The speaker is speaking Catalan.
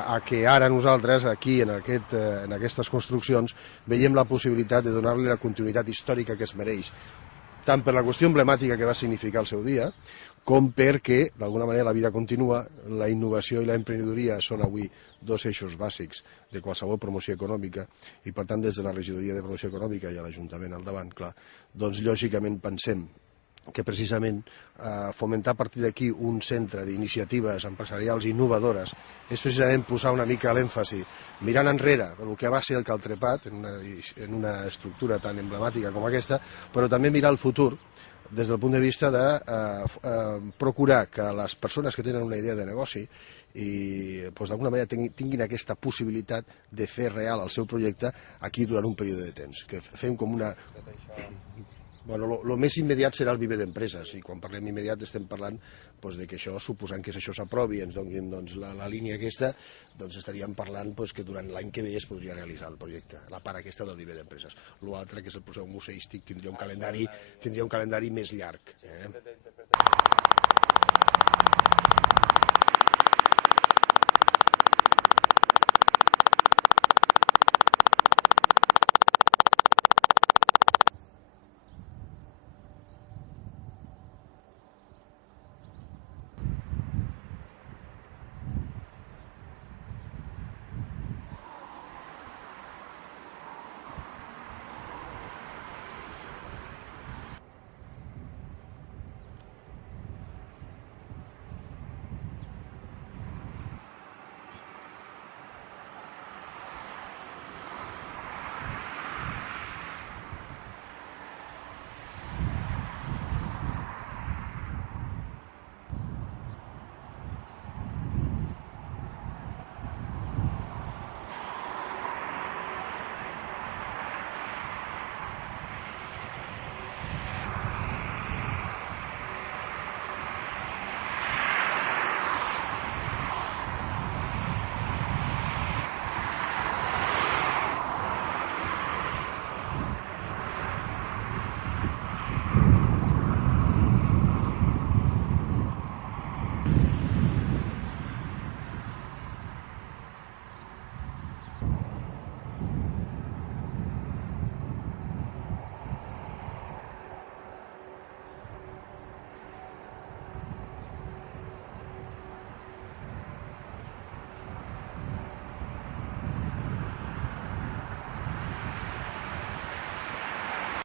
a que ara nosaltres, aquí, en aquestes construccions, veiem la possibilitat de donar-li la continuïtat històrica que es mereix, tant per la qüestió emblemàtica que va significar el seu dia, com perquè, d'alguna manera, la vida continua, la innovació i l'emprenedoria són avui dos eixos bàsics de qualsevol promoció econòmica, i per tant, des de la regidoria de promoció econòmica i a l'Ajuntament al davant, clar, doncs lògicament pensem que precisament fomentar a partir d'aquí un centre d'iniciatives empresarials innovadores és precisament posar una mica l'èmfasi mirant enrere el que va ser el Caltrepat en una estructura tan emblemàtica com aquesta, però també mirar el futur des del punt de vista de procurar que les persones que tenen una idea de negoci i d'alguna manera tinguin aquesta possibilitat de fer real el seu projecte aquí durant un període de temps, que fem com una... Bueno, el més immediat serà el viver d'empreses, i quan parlem immediat estem parlant de que això, suposant que això s'aprovi i ens donin la línia aquesta, doncs estaríem parlant que durant l'any que ve es podria realitzar el projecte, la part aquesta del viver d'empreses. L'altre, que és el procés museístic, tindria un calendari més llarg.